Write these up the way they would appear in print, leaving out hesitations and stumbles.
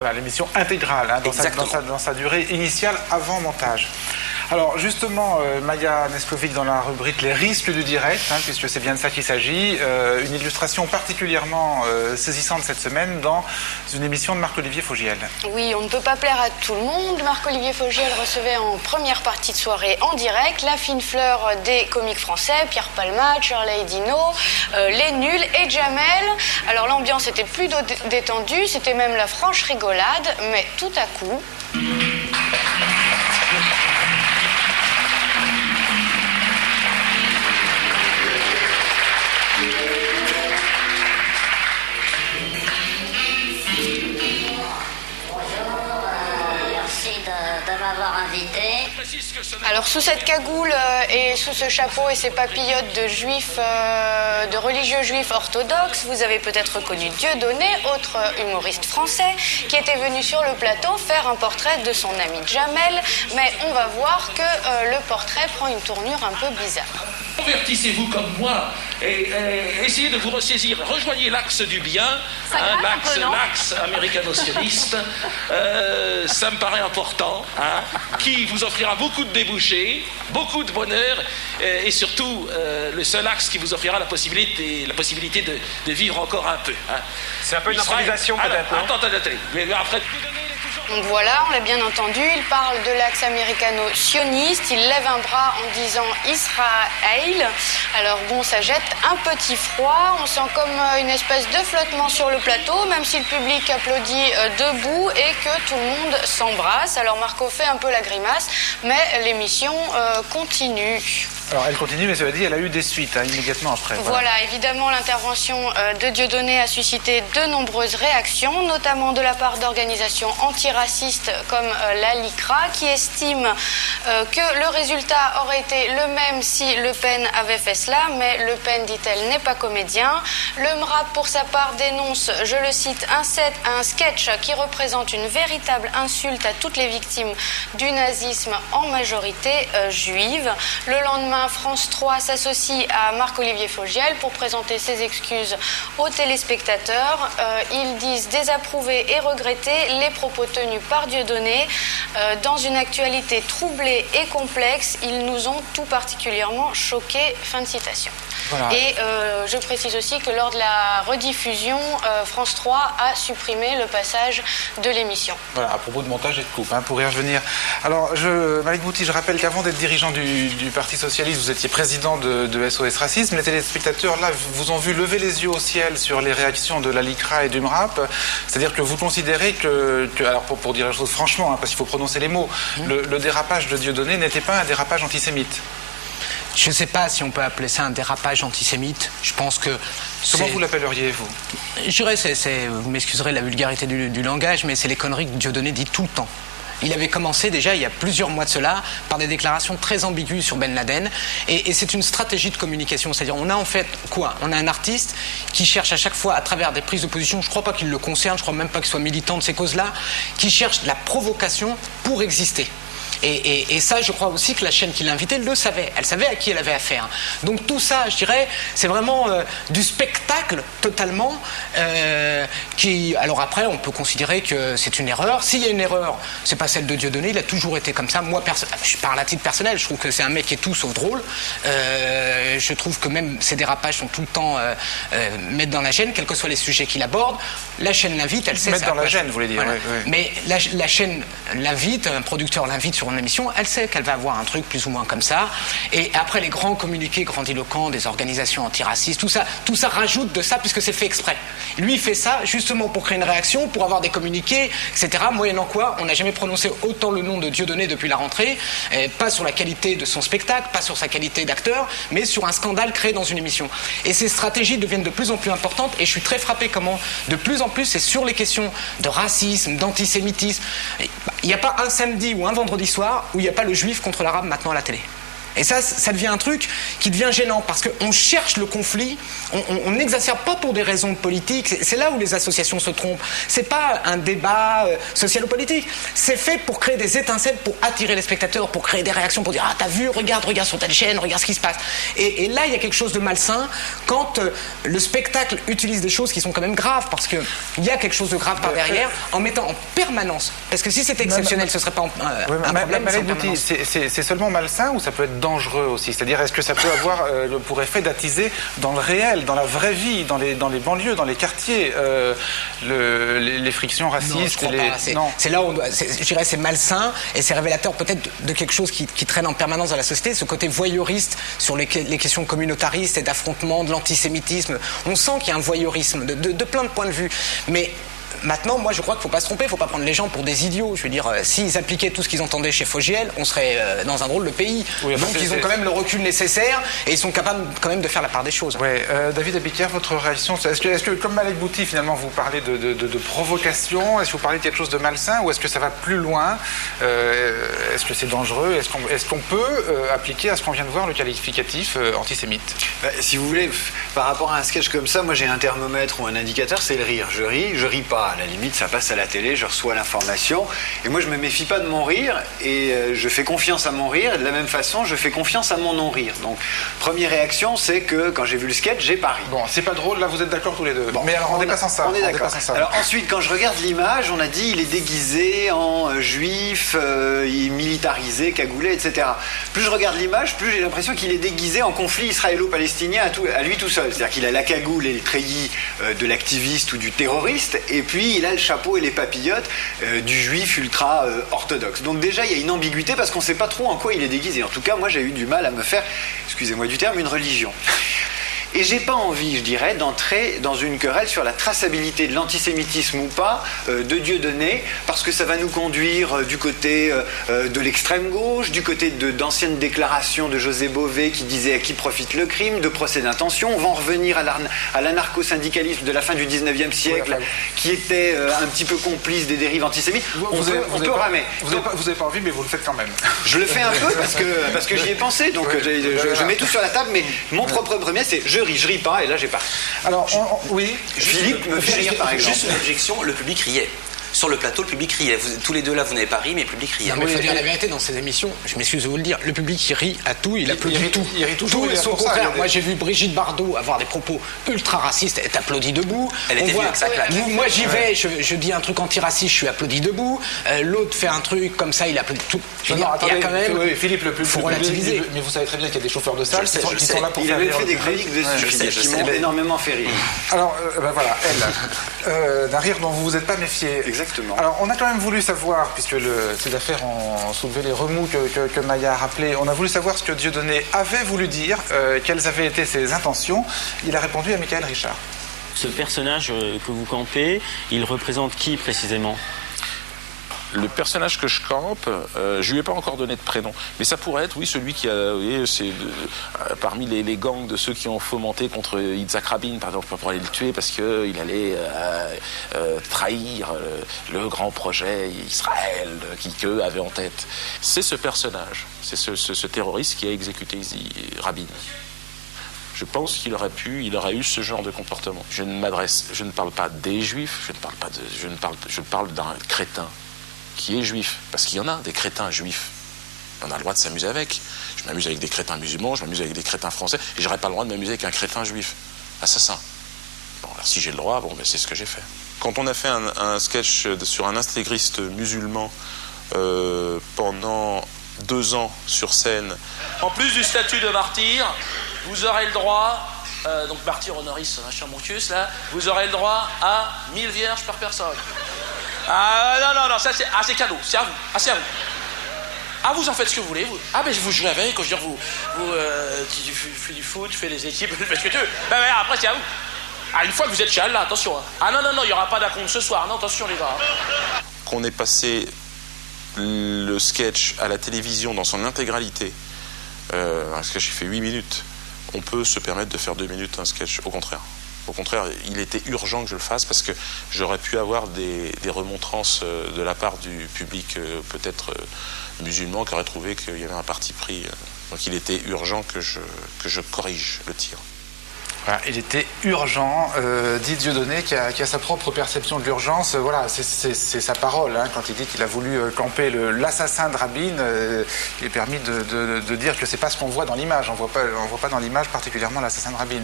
Voilà, l'émission intégrale, hein, dans sa durée initiale avant montage. Alors justement, Maya Neskovic dans la rubrique Les risques du direct, hein, puisque c'est bien de ça qu'il s'agit, une illustration particulièrement saisissante cette semaine dans une émission de Marc-Olivier Fogiel. Oui, on ne peut pas plaire à tout le monde. Marc-Olivier Fogiel recevait en première partie de soirée en direct la fine fleur des comiques français, Pierre Palmade, Shirley Dino, Les Nuls et Jamel. Alors l'ambiance était plus détendue, c'était même la franche rigolade, mais tout à coup... Alors sous cette cagoule et sous ce chapeau et ces papillotes de juifs, de religieux juifs orthodoxes, vous avez peut-être reconnu Dieudonné, autre humoriste français, qui était venu sur le plateau faire un portrait de son ami Jamel, mais on va voir que le portrait prend une tournure un peu bizarre. Convertissez-vous comme moi et essayez de vous ressaisir. Rejoignez l'axe du bien, hein, l'axe américano-sioniste. Ça me paraît important, hein, qui vous offrira beaucoup de débouchés, beaucoup de bonheur et surtout le seul axe qui vous offrira la possibilité de vivre encore un peu. Hein. C'est un peu une improvisation peut-être, non ? Attendez. Mais après... Donc voilà, on l'a bien entendu, il parle de l'axe américano-sioniste, il lève un bras en disant Israël. Alors bon, ça jette un petit froid, on sent comme une espèce de flottement sur le plateau, même si le public applaudit debout et que tout le monde s'embrasse. Alors Marco fait un peu la grimace, mais l'émission continue. Alors elle continue, mais cela dit, elle a eu des suites hein, immédiatement après. Voilà, évidemment, l'intervention de Dieudonné a suscité de nombreuses réactions, notamment de la part d'organisations antiracistes comme la LICRA, qui estime que le résultat aurait été le même si Le Pen avait fait cela, mais Le Pen, dit-elle, n'est pas comédien. Le MRAP, pour sa part, dénonce, je le cite, un sketch qui représente une véritable insulte à toutes les victimes du nazisme, en majorité juive. Le lendemain, France 3 s'associe à Marc-Olivier Fogiel pour présenter ses excuses aux téléspectateurs. Ils disent désapprouver et regretter les propos tenus par Dieudonné. Dans une actualité troublée et complexe, ils nous ont tout particulièrement choqués. Fin de citation. Voilà. Et je précise aussi que lors de la rediffusion, France 3 a supprimé le passage de l'émission. Voilà, à propos de montage et de coupe, hein, pour y revenir. Alors, Malik Bouti, je rappelle qu'avant d'être dirigeant du Parti Socialiste, vous étiez président de SOS Racisme. Les téléspectateurs, là, vous ont vu lever les yeux au ciel sur les réactions de la LICRA et du MRAP. C'est-à-dire que vous considérez que alors pour dire la chose franchement, hein, parce qu'il faut prononcer les mots, le dérapage de Dieudonné n'était pas un dérapage antisémite. Je ne sais pas si on peut appeler ça un dérapage antisémite. Je pense que... Comment vous l'appelleriez, vous ? Je dirais, vous m'excuserez la vulgarité du langage, mais c'est les conneries que Dieudonné dit tout le temps. Il avait commencé déjà il y a plusieurs mois de cela par des déclarations très ambiguës sur Ben Laden et c'est une stratégie de communication, c'est-à-dire on a en fait quoi ? On a un artiste qui cherche à chaque fois à travers des prises de position, je ne crois pas qu'il le concerne, je ne crois même pas qu'il soit militant de ces causes-là, qui cherche de la provocation pour exister. Et ça, je crois aussi que la chaîne qui l'invitait le savait. Elle savait à qui elle avait affaire. Donc tout ça, je dirais, c'est vraiment du spectacle totalement qui... Alors après, on peut considérer que c'est une erreur. S'il y a une erreur, c'est pas celle de Dieudonné. Il a toujours été comme ça. Moi, je parle à titre personnel. Je trouve que c'est un mec qui est tout sauf drôle. Je trouve que même ses dérapages sont tout le temps mettre dans la gêne, quels que soient les sujets qu'il aborde. La chaîne l'invite, elle sait... Mettre dans la gêne, vous voulez dire. Voilà. Oui. Mais la chaîne l'invite, un producteur l'invite sur une émission, elle sait qu'elle va avoir un truc plus ou moins comme ça. Et après les grands communiqués grandiloquents des organisations antiracistes, tout ça rajoute de ça puisque c'est fait exprès. Lui, il fait ça justement pour créer une réaction, pour avoir des communiqués, etc. Moyennant quoi, on n'a jamais prononcé autant le nom de Dieudonné depuis la rentrée, pas sur la qualité de son spectacle, pas sur sa qualité d'acteur, mais sur un scandale créé dans une émission. Et ces stratégies deviennent de plus en plus importantes et je suis très frappé comment de plus en plus c'est sur les questions de racisme, d'antisémitisme. Il n'y a pas un samedi ou un vendredi soir où il n'y a pas le juif contre l'arabe maintenant à la télé. Et ça devient un truc qui devient gênant, parce qu'on cherche le conflit, on n'exacerbe pas pour des raisons politiques. C'est là où les associations se trompent. C'est pas un débat social-politique. C'est fait pour créer des étincelles, pour attirer les spectateurs, pour créer des réactions, pour dire « Ah, t'as vu, regarde sur telle chaîne, regarde ce qui se passe ». Et là, il y a quelque chose de malsain quand le spectacle utilise des choses qui sont quand même graves, parce qu'il y a quelque chose de grave par derrière, en mettant en permanence. Parce que si c'était exceptionnel, ce serait pas un problème. C'est seulement malsain ou ça peut être dangereux aussi? C'est-à-dire, est-ce que ça peut avoir pour effet d'attiser dans le réel, dans la vraie vie, dans les banlieues, dans les quartiers, les frictions racistes? C'est là où je dirais c'est malsain, et c'est révélateur peut-être de quelque chose qui traîne en permanence dans la société, ce côté voyeuriste sur les questions communautaristes et d'affrontement, de l'antisémitisme. On sent qu'il y a un voyeurisme de plein de points de vue. Mais maintenant, moi, je crois qu'il ne faut pas se tromper, il ne faut pas prendre les gens pour des idiots. Je veux dire, s'ils appliquaient tout ce qu'ils entendaient chez Fogiel, on serait dans un drôle de pays. Oui, donc, ils ont quand même le recul nécessaire et ils sont capables quand même de faire la part des choses. Ouais, David Abiquière, votre réaction, est-ce que, comme Malek Bouti, finalement, vous parlez de provocation? Est-ce que vous parlez de quelque chose de malsain ou est-ce que ça va plus loin? Est-ce que c'est dangereux? Est-ce qu'on peut appliquer à ce qu'on vient de voir le qualificatif antisémite? Si vous voulez, par rapport à un sketch comme ça, moi j'ai un thermomètre ou un indicateur, c'est le rire. Je ris pas. À la limite, ça passe à la télé, je reçois l'information. Et moi, je me méfie pas de mon rire et je fais confiance à mon rire. Et de la même façon, je fais confiance à mon non-rire. Donc, première réaction, c'est que quand j'ai vu le sketch, j'ai pas ri. Bon, c'est pas drôle, là, vous êtes d'accord tous les deux. Bon, mais alors, on dépasse en ça. On est d'accord. Alors ensuite, quand je regarde l'image, on a dit il est déguisé en juif, il est militarisé, cagoulé, etc. Plus je regarde l'image, plus j'ai l'impression qu'il est déguisé en conflit israélo-palestinien à lui tout seul. C'est-à-dire qu'il a la cagoule et les treillis de l'activiste ou du terroriste, et puis il a le chapeau et les papillotes du juif ultra orthodoxe. Donc déjà, il y a une ambiguïté parce qu'on ne sait pas trop en quoi il est déguisé. En tout cas, moi, j'ai eu du mal à me faire, excusez-moi du terme, une religion. Et j'ai pas envie, je dirais, d'entrer dans une querelle sur la traçabilité de l'antisémitisme ou pas de Dieudonné, parce que ça va nous conduire du côté de l'extrême gauche, du côté d'anciennes déclarations de José Bové qui disait à qui profite le crime, de procès d'intention. On va en revenir à l'anarcho-syndicalisme de la fin du 19e siècle, qui était un petit peu complice des dérives antisémites. On peut ramer. Vous n'avez pas envie, mais vous le faites quand même. Je le fais un peu parce que j'y ai pensé, donc je mets tout sur la table, mais mon propre premier, c'est je ris pas, et là j'ai pas. Alors, oui. Philippe me fait rire, par exemple. Juste une objection, le public riait. Sur le plateau, le public riait. Tous les deux là, vous n'avez pas ri, mais le public riait. Non, mais il faut dire la vérité dans ces émissions. Je m'excuse de vous le dire. Le public, il rit à tout, il applaudit tout. Il rit toujours. Au contraire, moi j'ai vu Brigitte Bardot avoir des propos ultra racistes, elle est applaudie debout. Elle était venue avec sa claque. Moi j'y vais, je dis un truc antiraciste, je suis applaudi debout. L'autre fait un truc comme ça, il applaudit tout. Il y a quand même. Philippe, le public. Faut relativiser. Mais vous savez très bien qu'il y a des chauffeurs de salle qui sont là pour faire. Il avait fait des chroniques dessus qui m'ont énormément fait rire. Alors, voilà, elle, d'un rire dont vous vous êtes pas méfié. Exactement. Alors, on a quand même voulu savoir, puisque ces affaires ont soulevé les remous que Maya a rappelé, on a voulu savoir ce que Dieudonné avait voulu dire, quelles avaient été ses intentions. Il a répondu à Michael Richard. Ce personnage que vous campez, il représente qui précisément ? Le personnage que je campe, je lui ai pas encore donné de prénom, mais ça pourrait être, oui, celui qui a, parmi les gangs de ceux qui ont fomenté contre Yitzhak Rabin, par exemple, pour aller le tuer parce qu'il allait trahir le grand projet Israël qu'eux avaient en tête. C'est ce personnage, c'est ce terroriste qui a exécuté Rabin. Je pense qu'il aurait eu ce genre de comportement. Je ne parle pas des juifs, je parle d'un crétin qui est juif, parce qu'il y en a des crétins juifs. On a le droit de s'amuser avec. Je m'amuse avec des crétins musulmans, je m'amuse avec des crétins français, et j'aurais pas le droit de m'amuser avec un crétin juif. Assassin. Bon, alors si j'ai le droit, ben, c'est ce que j'ai fait. Quand on a fait un sketch sur un intégriste musulman pendant 2 ans sur scène. En plus du statut de martyr, vous aurez le droit, donc martyr honoris Chamoncius, là, vous aurez le droit à 1000 vierges par personne. Non, ça c'est cadeau, c'est à vous. C'est à vous. Ah, vous en faites ce que vous voulez. Ben je vous joue avec, quand je veux dire, tu fais du foot, tu fais des équipes, tu fais ce que tu veux. Ben après c'est à vous. Ah, une fois que vous êtes chez Allah, attention. Hein. Ah non, il n'y aura pas d'acompte ce soir, non, attention les gars. Qu'on ait passé le sketch à la télévision dans son intégralité, un sketch qui fait 8 minutes, on peut se permettre de faire 2 minutes un sketch, au contraire. Au contraire, il était urgent que je le fasse parce que j'aurais pu avoir des remontrances de la part du public peut-être musulman qui aurait trouvé qu'il y avait un parti pris Donc il était urgent que je corrige le tir. Voilà, il était urgent, dit Dieudonné, qui a sa propre perception de l'urgence. Voilà, c'est sa parole. Hein, quand il dit qu'il a voulu camper l'assassin de Rabin, il est permis de dire que c'est pas ce qu'on voit dans l'image. On voit pas dans l'image particulièrement l'assassin de Rabin.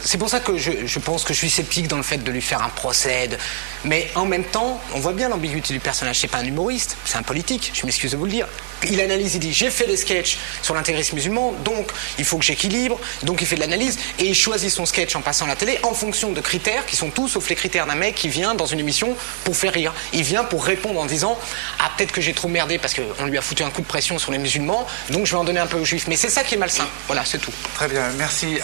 C'est pour ça que je pense que je suis sceptique dans le fait de lui faire un procès. Mais en même temps, on voit bien l'ambiguïté du personnage. C'est pas un humoriste, c'est un politique. Je m'excuse de vous le dire. Il analyse, il dit j'ai fait des sketchs sur l'intégrisme musulman, donc il faut que j'équilibre, donc il fait de l'analyse et il choisit son sketch en passant à la télé en fonction de critères qui sont tous sauf les critères d'un mec qui vient dans une émission pour faire rire. Il vient pour répondre en disant ah peut-être que j'ai trop merdé parce qu'on lui a foutu un coup de pression sur les musulmans, donc je vais en donner un peu aux juifs. Mais c'est ça qui est malsain. Voilà, c'est tout. Très bien, merci.